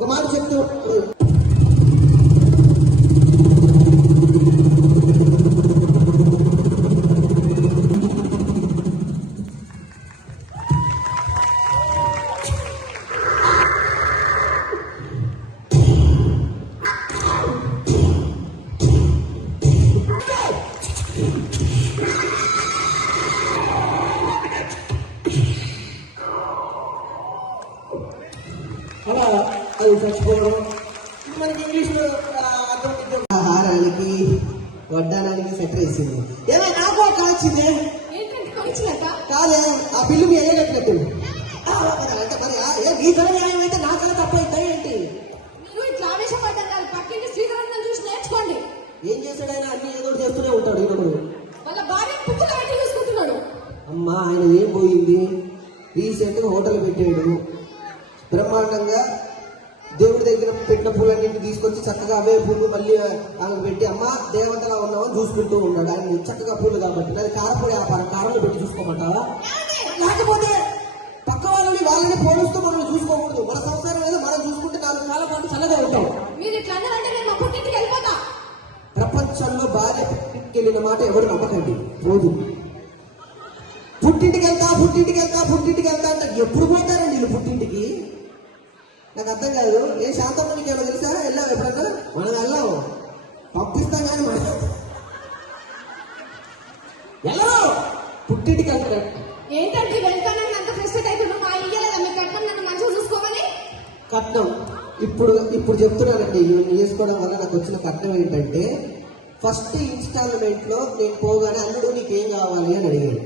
ఒక మాట చెప్తూ చచ్చిపోవడం మనకి ఇంగ్లీష్లో ఆ, అర్థం. ఆహారానికి వడ్డానానికి సెట్ వేసింది ఏమో నాకు ఒక వచ్చింది కాదే ఆ బిల్లు మీ అయ్యేటట్టు అంటే మరి మీ కళ న్యాయం అయితే నా కళ తప్ప అవుతాయి ఏంటి? ఏం చేశాడైనా అన్ని ఏదో చేస్తూనే ఉంటాడు చూసుకుంటున్నాడు. అమ్మా ఆయన ఏం పోయింది? రీసెంట్గా హోటల్ పెట్టాడు. బ్రహ్మాండంగా దేవుడి దగ్గర పెట్టిన పూలన్నింటినీ తీసుకొచ్చి చక్కగా అవే పూలు మళ్ళీ ఆమె పెట్టి అమ్మ దేవతలా ఉన్నామని చూసుకుంటూ ఉన్నాడు. ఆయన చక్కగా పూలు కాబట్టి. అది కారపొడి వ్యాపారం కారంలో పెట్టి చూసుకోమంటావా? లేకపోతే పక్క వాళ్ళని వాళ్ళని పోలుస్తూ మనం చూసుకోకూడదు. మన సంసారం ఏదో మనం చూసుకుంటే నాలుగు కాలం పాటు చల్లగా ఉంటాం మీరు ఇట్లా అన్నారంటే నేను మా పుట్టింటికి వెళ్ళిపోతా. ప్రపంచంలో భార్య పుట్టింటికి వెళ్ళిన మాట ఎవరు నమ్మకండి. రోజు పుట్టింటికి వెళ్తా పుట్టింటికి వెళ్తా పుట్టింటికి వెళ్తా అంటే ఎప్పుడు పోతారండి వీళ్ళు పుట్టింటికి? నాకు అర్థం కాదు. ఏ శాంతం నీకు ఏమో తెలుసా? వెళ్ళాం ఎప్పుడన్నా మనం వెళ్ళాం పంపిస్తాం కానీ మనం వెళ్ళరు పుట్టింటికి వెళ్తారు ఏంటంటే వెళ్తానని అంత అవుతున్నావు మా ఇయ్యలేదా? మీ కట్నం నన్ను మంచిగా చూసుకోమని? కట్నం. ఇప్పుడు ఇప్పుడు చెప్తున్నానండి. ఇవన్నీ చేసుకోవడం వల్ల నాకు వచ్చిన కట్నం ఏంటంటే ఫస్ట్ ఇన్స్టాల్మెంట్లో నేను పోగానే అల్లుడు నీకేం కావాలి అని అడిగాడు.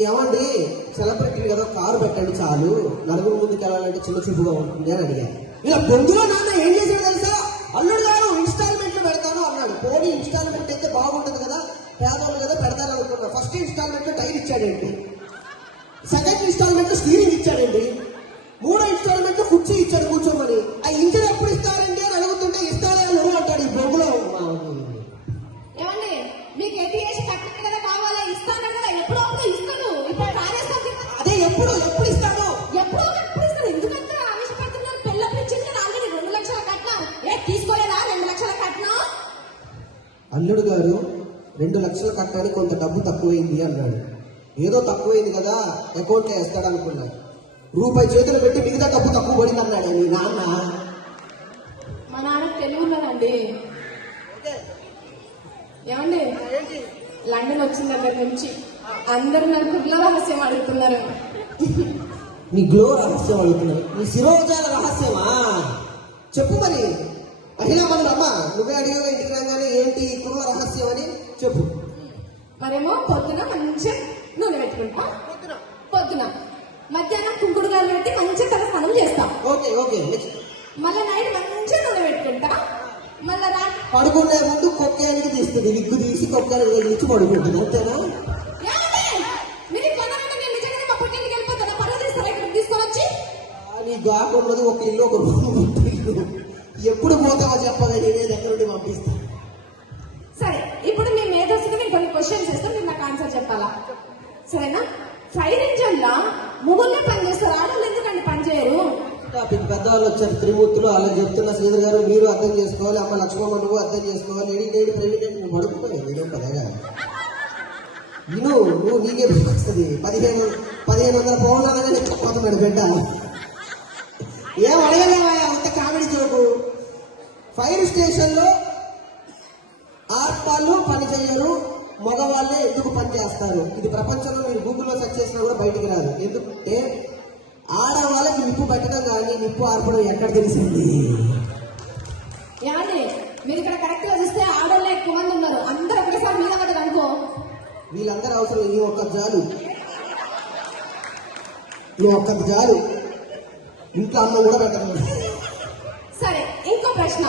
ఏమండి? సెలబ్రిటీ కదా కారు పెట్టండి చాలు. నలుగురు ముందుకు వెళ్ళాలంటే చిన్న చూపుగా ఉంటుంది అని అడిగాను. ఇలా బొందులో నాన్న ఏం చేశాడు తెలుసా? అల్లుడు గారు ఇన్స్టాల్మెంట్లో పెడతాను అన్నాడు. పోనీ ఇన్స్టాల్మెంట్ అయితే బాగుంటుంది కదా? పేదవాళ్ళు కదా పెడతాను అనుకున్నా ఫస్ట్ ఇన్స్టాల్మెంట్లో టైర్ ఇచ్చాడండి. సెకండ్ ఇన్స్టాల్మెంట్ స్టీరింగ్ ఇచ్చాడండి. ఎప్పుడు ఎప్పుడు ఇస్తాడు? ఎప్పుడో ఎప్పుడు ఇస్తాను ఎందుకంటే ఆవేశపడుతున్నారు పిల్లలు ఇచ్చింది కదా ఆల్రెడీ రెండు లక్షల కట్నం. ఏ తీసుకోలేదా? రెండు లక్షల కట్నం? అల్లుడు గారు రెండు లక్షల కట్టడానికి కొంత డబ్బు తక్కువైంది అన్నాడు. ఏదో తక్కువైంది కదా అకౌంట్లో వేస్తాడు అనుకున్నా రూపాయి చేతులు పెట్టి మిగతా డబ్బు తక్కువ పడింది అన్నాడు. మీ నాన్న. మా నాన్న తెలుగు ఉన్నదండి ఏమండి? లండన్ వచ్చిన దగ్గర నుంచి. అందరూ నాకు కుట్ల రహస్యం అడుగుతున్నారు. నీ గ్లో రహస్యం అడుగుతున్నాడు నీ శిరోజాల రహస్యమా? చెప్పు మరి. మహిళా అమ్మ నువ్వే అడిగావు ఇంటికి రాగానే ఏంటి ఈ కుర్ర రహస్యం అని? చెప్పు. మరేమో పొద్దున మంచిగా నూనె పెట్టుకుంటా. పొద్దున మధ్యాహ్నం కుంకుడు గారు పెట్టి మంచిగా తల స్నానం చేస్తాం. Okay okay. మళ్ళీ నైట్ మంచిగా నూనె పెట్టుకుంటా. మళ్ళీ పడుకునే ముందు కొక్కానికి తీస్తుంది. విగ్గు తీసి కొక్కానికి తగిలించి పడుకుంటుంది. అంతేనా? గాకు ఉన్నది ఒక ఇల్లు ఒక రూమ్ ఎప్పుడు పోతావో చెప్పగా నేనే దగ్గర నుండి పంపిస్తా. సరే ఇప్పుడు మీ మేధస్సుగా నేను కొన్ని క్వశ్చన్స్ ఇస్తాను మీరు నాకు ఆన్సర్ చెప్పాలా? సరేనా? ఫైర్ ఇంజన్ లా మొగుళ్ళే పని చేస్తారు ఆడవాళ్ళు ఎందుకండి పని చేయరు? టాపిక్ పెద్దవాళ్ళు వచ్చారు త్రిమూర్తులు అలా చెప్తున్న శ్రీధర్ గారు మీరు అర్థం చేసుకోవాలి అమ్మ లక్ష్మమ్మ నువ్వు అర్థం చేసుకోవాలి లేడీ లేడీ ప్రెసిడెంట్ నువ్వు పడుకుపోయావు నేనేం పదేగా విను నువ్వు నీకే వస్తుంది పదిహేను పదిహేను వందల పౌన్లు అనగానే పోతున్నాడు బిడ్డ ఏం అడగలేవా? అంత కామెడీ జోకు. ఫైర్ స్టేషన్లో ఆడవాళ్ళు పని చేయరు మగవాళ్ళే ఎందుకు పని చేస్తారు ఇది ప్రపంచంలో మీరు గూగుల్లో సెర్చ్ చేసినా కూడా బయటికి రాదు. ఎందుకంటే ఆడవాళ్ళకి నిప్పు పెట్టడం కానీ నిప్పు ఆర్పడం ఎక్కడ తెలిసింది? మీరు ఇక్కడ కరెక్ట్గా చూస్తే ఆడవాళ్ళు ఎక్కువ మంది ఉన్నారు. అందరూ ఒకటేసారి మీద పడ్డది అనుకో. వీళ్ళందరూ అవసరం ఈ ఒక్క జాలు ఈ ఒక్క జాలు ఇంట్లో అన్నం కూడా పెట్టడం సరే ఇంకో ప్రశ్న.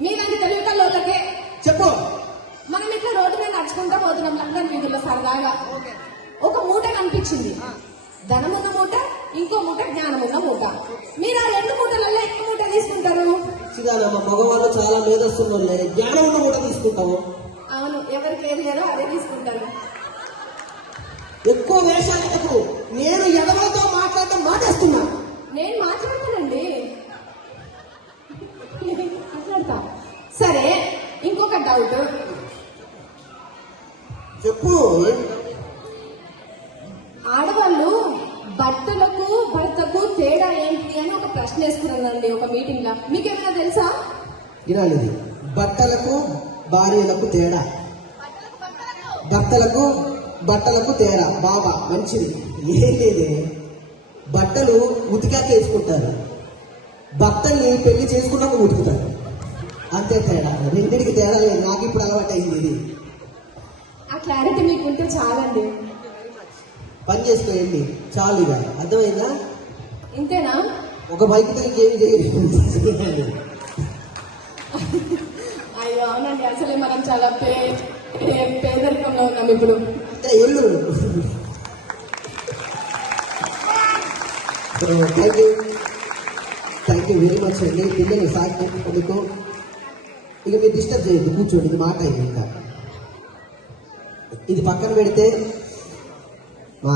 మీలాంటి తెలివికల్లోళ్ళకే చెప్పు. మనం ఇట్లా రోడ్డు మీద నడుచుకుంటా పోతున్నాం లండన్ వీధుల్లో సరదాగా. ఒక మూట కనిపించింది. ధనమున్న మూట ఇంకో మూట జ్ఞానమున్న మూట. మీరు ఆ రెండు మూటలలో ఎక్కువ మూట తీసుకుంటారు? చిదానమ్మ మగవాళ్ళు చాలా మేధస్తున్నారు జ్ఞానం ఉన్న కూడా తీసుకుంటాము అవును ఎవరికి ఏది లేదో అదే తీసుకుంటారు. ఎక్కువ వేషాలు ఎక్కకు నేను ఎడవలతో మాట్లాడటం మాటేస్తున్నా. నేను మాట్లాడతానండి. మాట్లాడతా. సరే ఇంకొక డౌట్ చెప్పు. ఆడవాళ్ళు భర్తలకు భర్తకు తేడా ఏంటి అని ఒక ప్రశ్న వేసుకున్నానండి ఒక మీటింగ్లో మీకేమైనా తెలుసా? వినాలి ఇది. బట్టలకు భార్యలకు తేడా. భర్తలకు బట్టలకు తేడా. బాబా మంచిది. ఏం లేదే. బట్టలు ఉతికాక వేసుకుంటారు. భర్తల్ని పెళ్ళి చేసుకున్నాక ఉతుకుతారు. అంతే తేడా. రెండింటికి తేడా లేదు. నాకు ఇప్పుడు అలవాటు అయింది ఇది. ఆ క్లారిటీ మీకుంటే చాలండి. పని చేసుకోండి. చాలు ఇక. అర్థమైందా? ఇంతేనా? ఒక బైక్తో ఇంకేమి చేయలేదు అయ్యో అవునండి. అసలే మనం చాలా పే పేదరికంలో ఉన్నాం ఇప్పుడు. ఎల్లు thank you. Thank you very much అండి. పిల్లలు సాగినందుకు ఇక మీరు డిస్టర్బ్ చేయొద్దు కూర్చోండి ఇది మాట అయింది ఇంకా. ఇది పక్కన పెడితే మా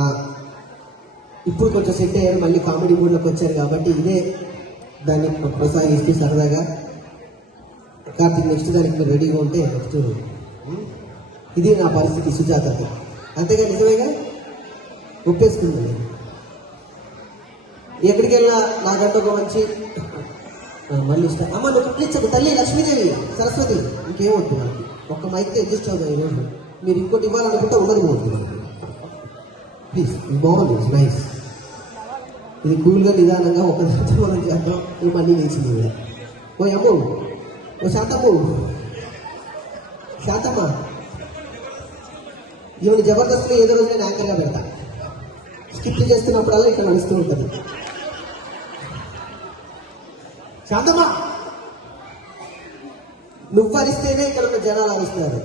ఇప్పుడు కొంచెం సెట్ అయ్యారు మళ్ళీ కామెడీ మూడ్లోకి వచ్చారు కాబట్టి ఇదే దాన్ని కొనసాగిస్తూ సరదాగా. కార్తీక్ నెక్స్ట్ దానికి మీరు రెడీగా ఉంటే నెక్స్ట్ ఇది నా పరిస్థితి సుజాతతో అంతేగా నిజమేగా? ఒప్పేసుకుంది. ఎక్కడికి వెళ్ళినా నాకంటే ఒక మంచి మళ్ళీ ఇష్టం అమ్మ నువ్వు ప్లీజ్ చెప్పు తల్లి లక్ష్మీదేవి సరస్వతి ఇంకేమొద్దు నాకు. ఒక్క మైక్తో అడ్జస్ట్ అవుతాం ఈరోజు మీరు ఇంకోటి ఇవ్వాలనుకుంటే ఉండదు పోతుంది ప్లీజ్ బాగుంది నైస్ ఇది కూల్గా నిదానంగా ఒక మనం చేద్దాం. ఇది మళ్ళీ లేచింది కూడా. ఓ అమ్ము ఓ శాతమ్ము. శాతమ్మ. ఈవిడ జబర్దస్త్లో ఏదో రోజు నేను యాంకర్గా పెడతా. స్కిప్ చేస్తున్నప్పుడల్లా ఇక్కడ నడుస్తూ ఉంటుంది. శాంతమ్మ నువ్వు అరిస్తేనే ఇక్కడ ఉన్న జనాలు అరుస్తారు.